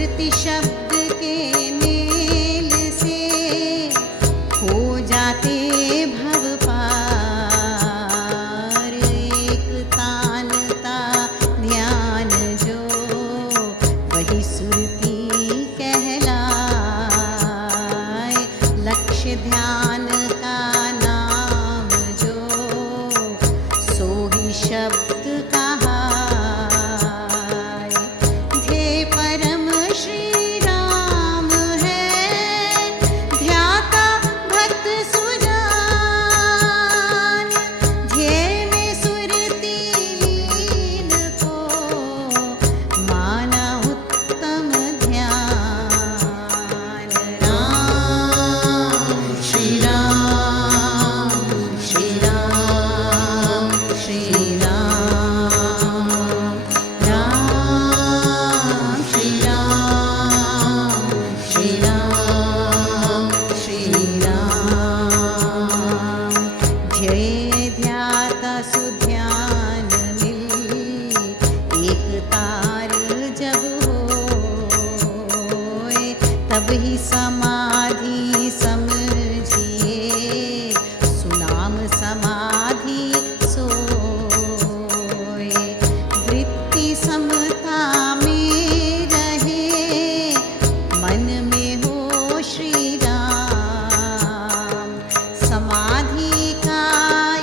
सुरति शब्द के मेल से हो जाते भव पार। एक तानता ध्यान जो वही सुरति कहलाए। लक्ष्य ध्यान का नाम जो सो ही शब्द कहाए। ध्येय परम श्री राम है, ध्याता भक्त सुजान। ध्येय में सुरति लीन को माना उत्तम ध्यान। राम श्री राम श्री राम श्री राम, राम श्री राम श्री राम श्री राम। ध्येय ध्याता सुध्यान मिल, एक तार जब होए, तब ही समाधि समझिए, सुनाम समाधि सोए। वृत्ति समता में रहे, मन में हो श्री राम। समाधि का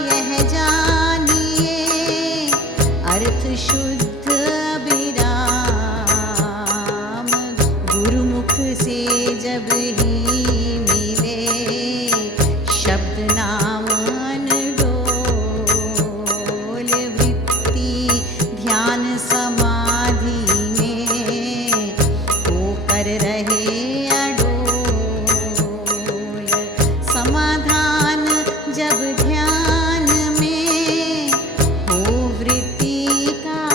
यह जानिए, अर्थ शुद्ध अभिराम। गुरुमुख से जब ही मिले, शब्द नाम अनडोल। वृत्ति ध्यान समाधि में होकर रहे अडोल। समाधान जब ध्यान में हो वृत्ति का,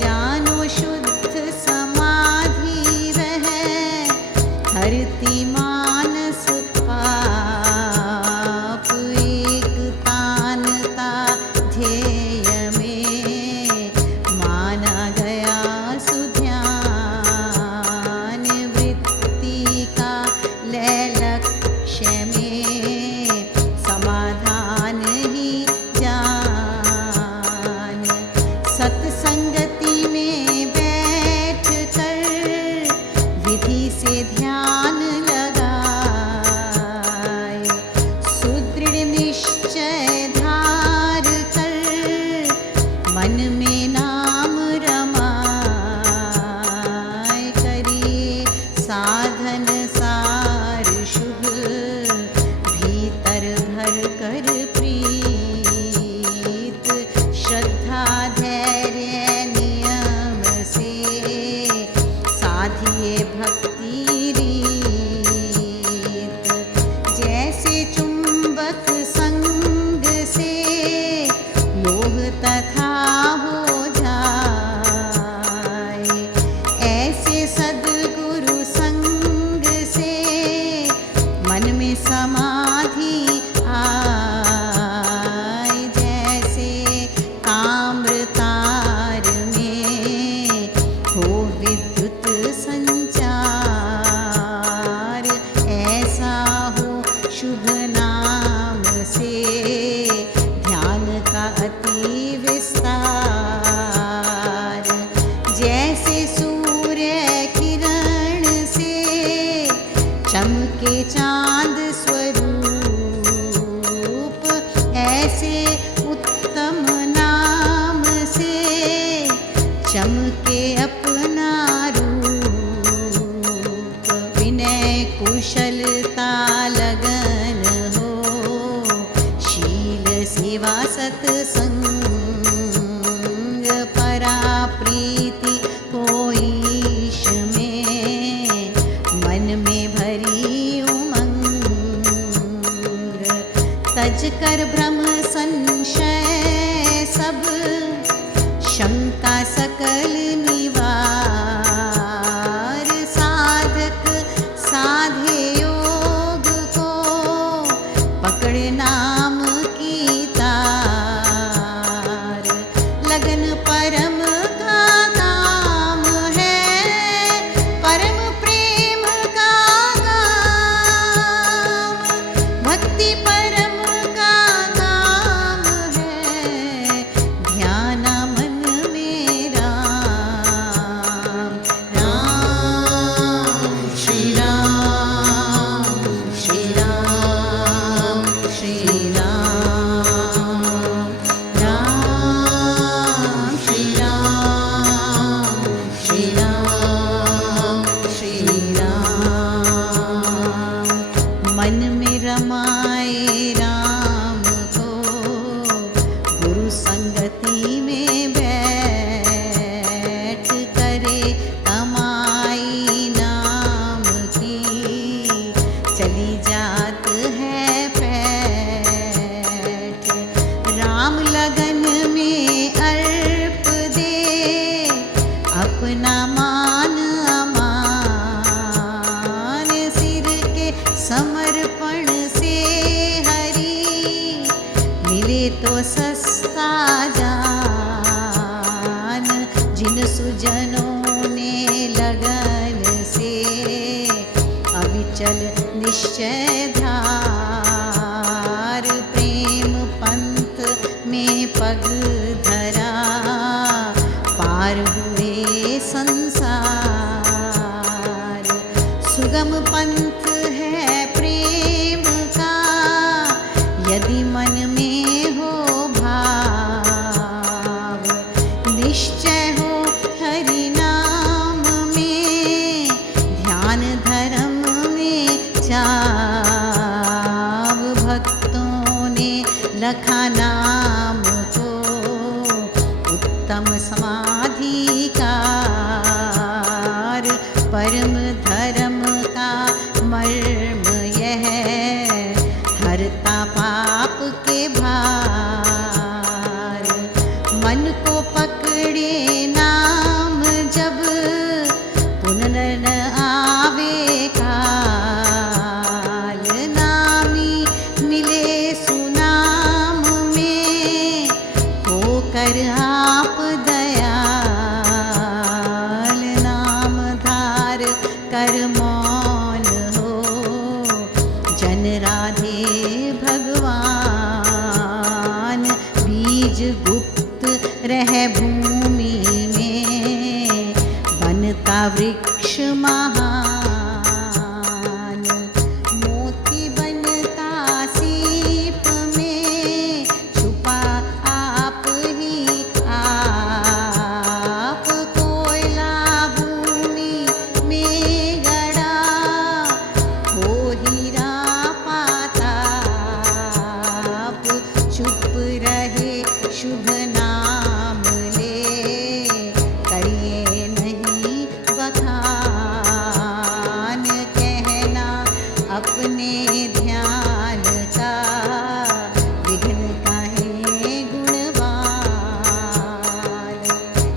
जानो शुद्ध समाधि वह हरति मानस पाप। एक तानता ध्येय में माना गया सुध्यान। वृत्ति का लय लक्ष्य में समाधान ही जान। सत्संगति में बैठ कर विधि से ध्यान लगाए। सुदृढ़ निश्चय धार कर मन में नाम रमाए। करिए साधन सार शुभ, भीतर भर कर प्रीत। श्रद्धा धैर्य नियम से साधिए भक्ति रीत। जैसे चुंबक संग से लोह तथा हो जाए, ऐसे सद्गुरु संग से मन में समाधि आए। जैसे ताम्रतार में हो विद्युत संचार, ऐसा हो शुभ नाम से ध्यान का अति विस्तार। जैसे सूर्य किरण से चमके चांद स्वरूप, ऐसे उत्तम नाम से चमके अपना रूप। विनय कुशलता लगन हो, शील सेवा सत्संग। परा प्रीति हो ईश में, मन में भरी उमंग। तज कर भ्रम संशय सब, शंका सकल निवार। साधक साधे योग को, पकड़ नाम की तार। लगन परम का जिन सुजनों ने लगन से अविचल निश्चय धार प्रेम पंथ में पग धरा पार हुए संसार। सुगम पंथ है प्रेम का यदि मन में हो भाव, निश्चय हो हरि नाम में ध्यान धर्म में चाव। भक्तों ने लखा नाम को उत्तम समाधिकार, परम धर्म का मर्म यह हरता पाप के भार। मन को पकड़े नाम जब पुनर्न आवे काल, नामी मिले सुनाम में होकर आप दयाल। नाम धार कर मौन हो जन राधे भगवान, बीज गुप्त रह भूमि में बनता वृक्ष महान। मोती बनता सीप में छुपा आप ही आप, कोयला भूमि में गड़ा हो हीरा पाताप। चुप रहे शुभ नाम ले करिए नहीं बखान, कहना अपने ध्यान का विघ्न काहे गुणवान।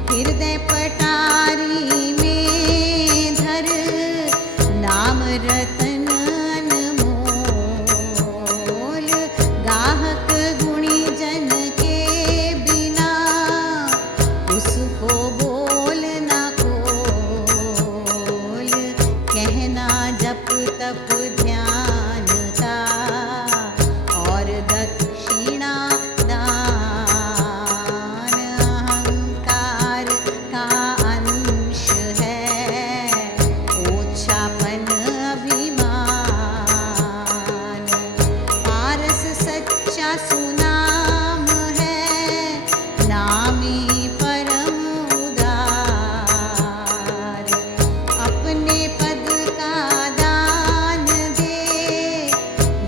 हृदय पटारी में धर नाम रतन अनमोल, गाहक गुणी जन के बिना उसको बोल ना खोल। कहना जप तप ध्यान का और दक्षिणा दान, अहंकार का अंश है ओछापन अभिमान। पारस सच्चा सुनाम है नामी परम उदार, अपने पद का दान दे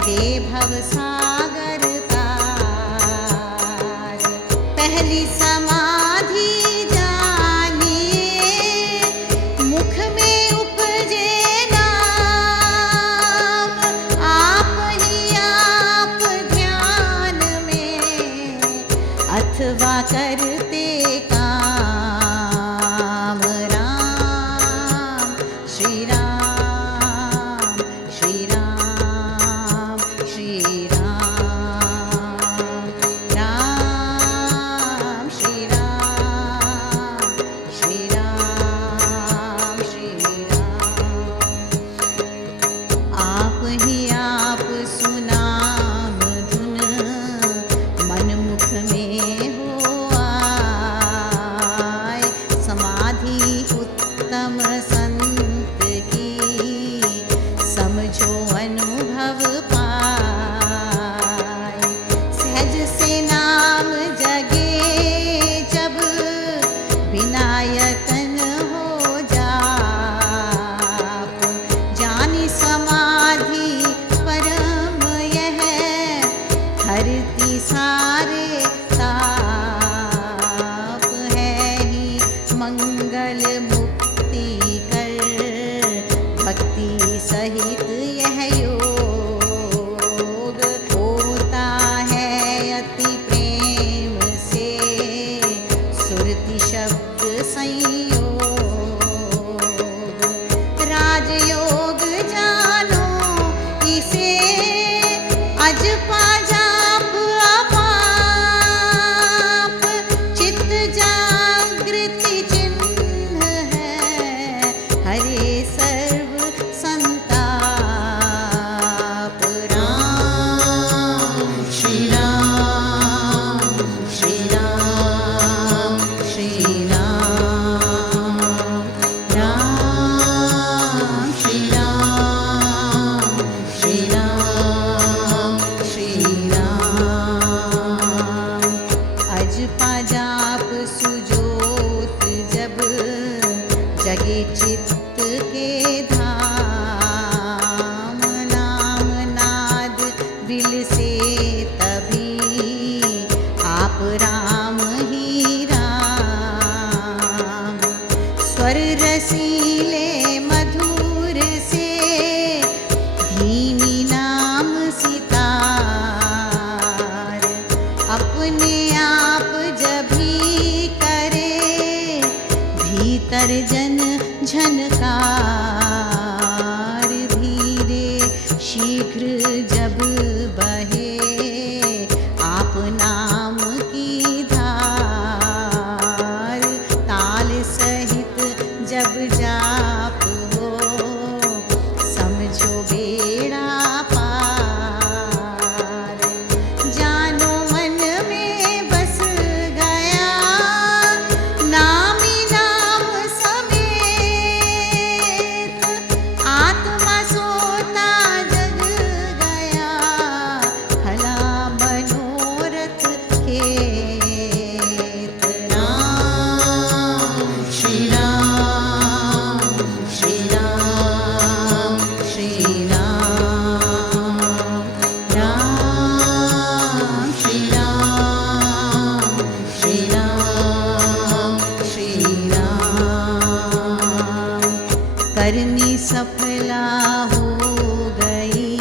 दे भव सागर तार। पहली समाधि जानिए मुख में उपजे नाम, आप ही आप ध्यान में अथवा करते काम। राम श्री राम श्री राम श्री राम, राम श्री राम श्री राम श्री राम। आप ही आप सुनाम धुन मन मुख में हो आए। समाधि उत्तम संत की समझो अनुभव पाए। सहज से नाम जगे जब बिना यतन हो जाप, जानी समाधि परम यह हरती सारे ताप। है ही मंगल मुक्ति कर भक्ति सहित यह योग, होता है अति प्रेम से सुरति शब्द संयोग। राजयोग जानो इसे अजपा जाप अपाप, चित्त जागृति चिन्ह जगे चित्त के धाम। नाम नाद बिल से तभी आप राम ही राम। स्वर रसीले मधुर से धीमी नाम सितार। अपने आप जभी करे भीतर जन झनकार। धीरे शीघ्र जब बहे आप नाम की धार। ताल सहित जब जाप हो समझो बेड़ा पार। जानो मन में बस गया नामी नाम समेत। आत्मा सोता जग गया भला मनोरथ खेत। राम श्री राम श्री राम श्री राम। राम श्री राम श्री राम श्री राम। करनी सफला हो गई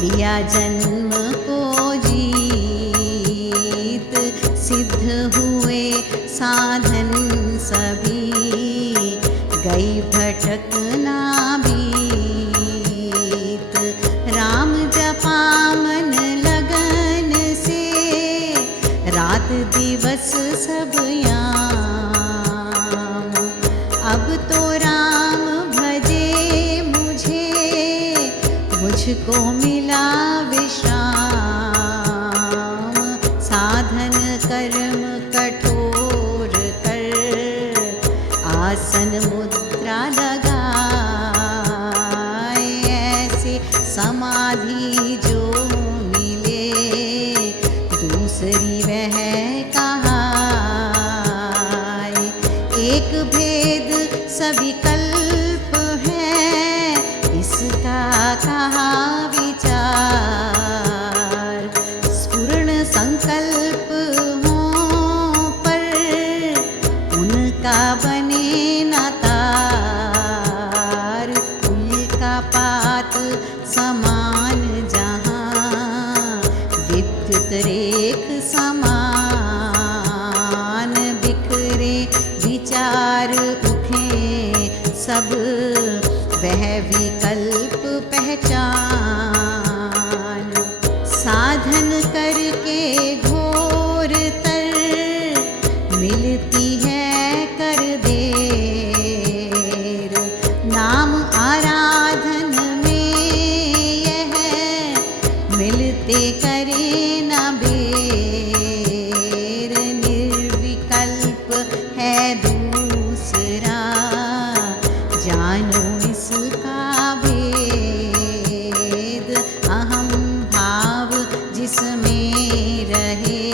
लिया जन्म को जीत। सिद्ध हुए साधन सभी गई भटकना बीत। राम जपा मन लगन से रात दिवस सब याम। अब तो राम भजे मुझे मुझको मिला विश्राम। साधन कर्म कठोर कर आसन मुद्रा लगाए। ऐसे समाधि जो मिले दूसरी वह कहाए। एक भेद सभी कल्प है इसका कहा विचार। स्फुरण संकल्प हो पर उनका बने न तार। फूल का पात समान जहाँ विद्युत रेख समान। बिखरे विचार उठे सब वह विकल्प पहचान। साधन करके घोर तर मिलती है कर देर। नाम आराधन में यह मिलते करे न बेर। निर्विकल्प है दूसरा जानो इसका भेद। अहम भाव जिसमें रहे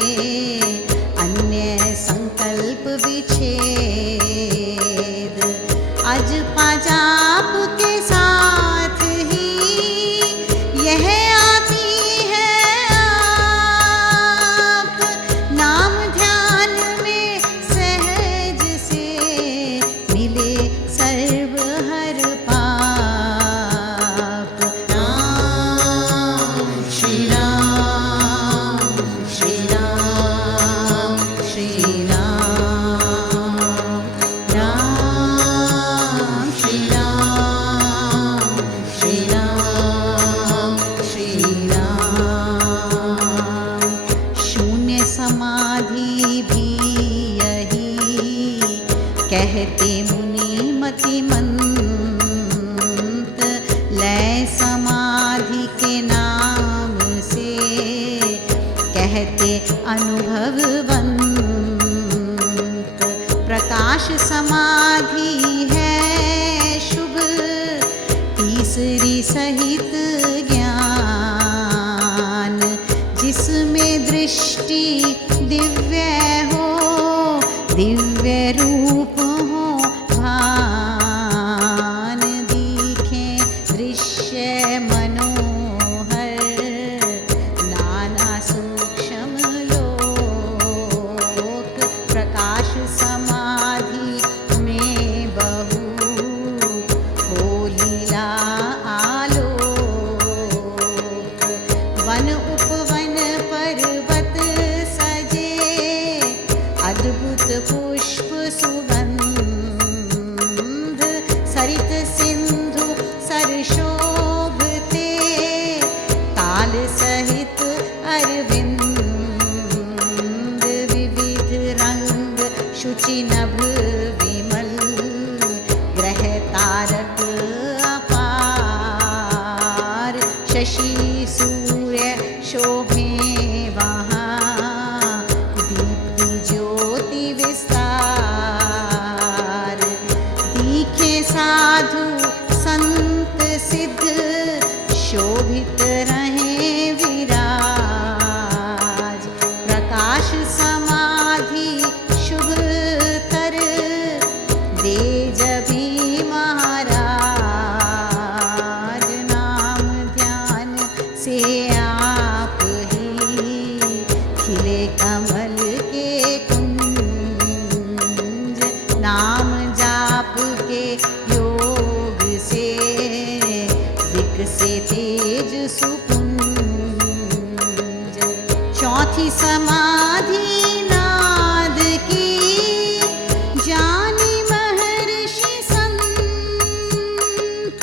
अन्य संकल्प विच्छेद। अज पाजाप के साथ ही यह आती है आप। नाम ध्यान में सहज से मिले सर्व हर पाप। राम श्री राम श्री राम श्री राम। राम श्री राम श्री राम श्री राम। शून्य समाधि भी यही कहते मुनि मतिमंत। लय समाधि के नाम से कहते अनुभववंत। प्रकाश समाधि है शुभ तीसरी सहित ज्ञान। जिसमें दृष्टि दिव्य हो दिव्य रूप हो नाम जाप के योग से विकसे तेज सुपुंज। चौथी समाधि नाद की जानी महर्षि संत,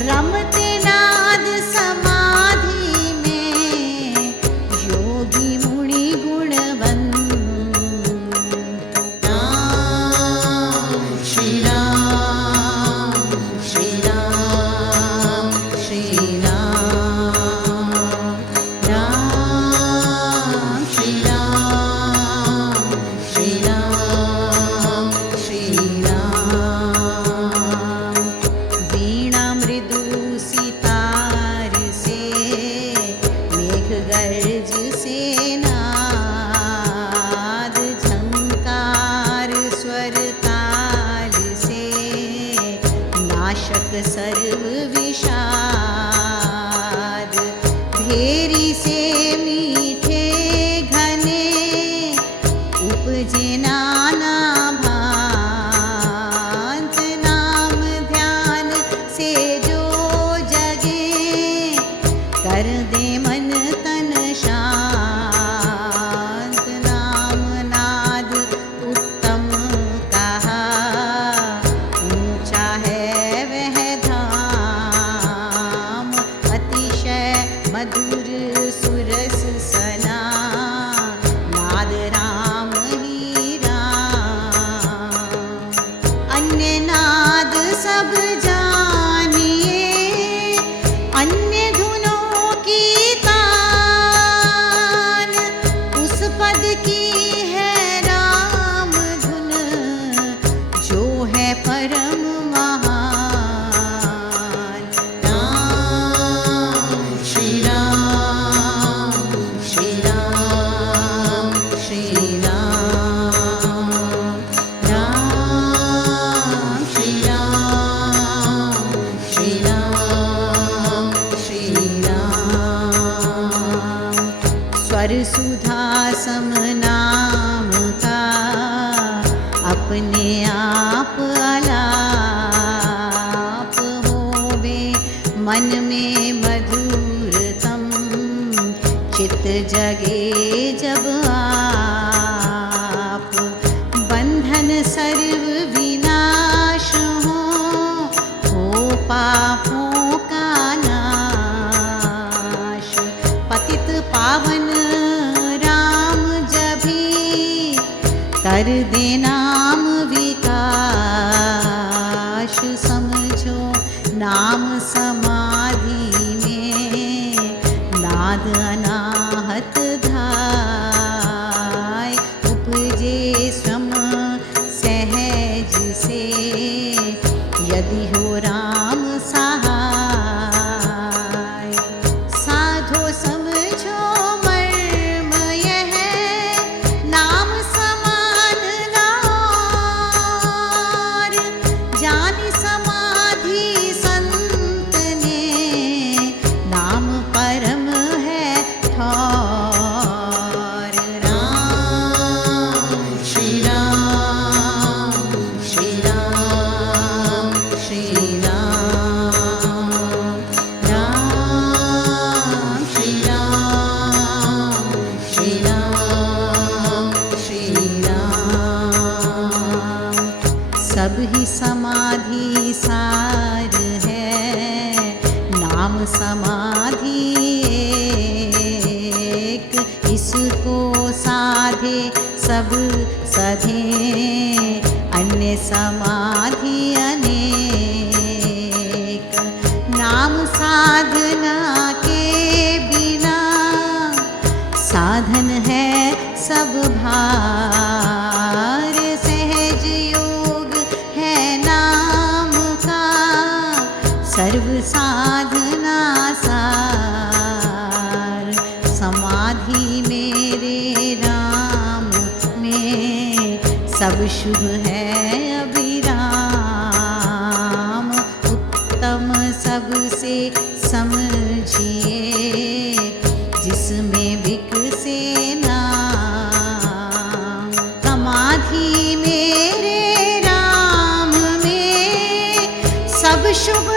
रमते नाद समाधि में योगी मुनि गुणवंत। राम श्री राम श्री राम श्री राम, राम श्री राम श्री राम श्री राम। वीणा मृदु सितार से मेघ गर्ज से नाद, झंकार स्वर ताल से नाशक सर्व विषाद। भेरी से मीठे घने उपजे नाना भांत। नाम ध्यान से जो जगे कर दे मन तन शांत। नाम नाद उत्तम कहा, ऊंचा है वह धाम। अतिशय मधुर सुरस सना, नाद राम ही राम। अन्य नाद सब जानिए, अन्य धुनों की तान। उस पद की है राम धुन, जो है परम महान। राम श्री राम श्री राम श्री राम, राम श्री राम श्री राम श्री राम। स्वर सुधा सम नाम का अपने आप आलाप होवे, मन में मधुरतम चित्त जगे जब आप। बंधन सर्व विनाश हो पापों का नाश। पतित पावन राम जभी कर दे नाम विकास। समझो नाम समाधि में नाद अनाहत धाय। उपजे श्रम सहज से यदि हो राम सहाय। साधो समझो मर्म यह, नाम समान नार। जानि समाधि संत ने, नाम परम है ठौर। राम श्री राम श्री राम श्री राम, राम श्री राम श्री राम श्री राम। सब ही समाधि सार है, नाम समाधि एक। इसको साधे सब सधे, अन्य समाधि अनेक। नाम साधना के बिना साधन है सब भार। सहज योग है नाम का, सर्व साधना सार। समाधि मेरे राम में सब शुभ है अभिराम। उत्तम सबसे समझिए, जिसमें विकसे नाम। समाधि मेरे राम शुभ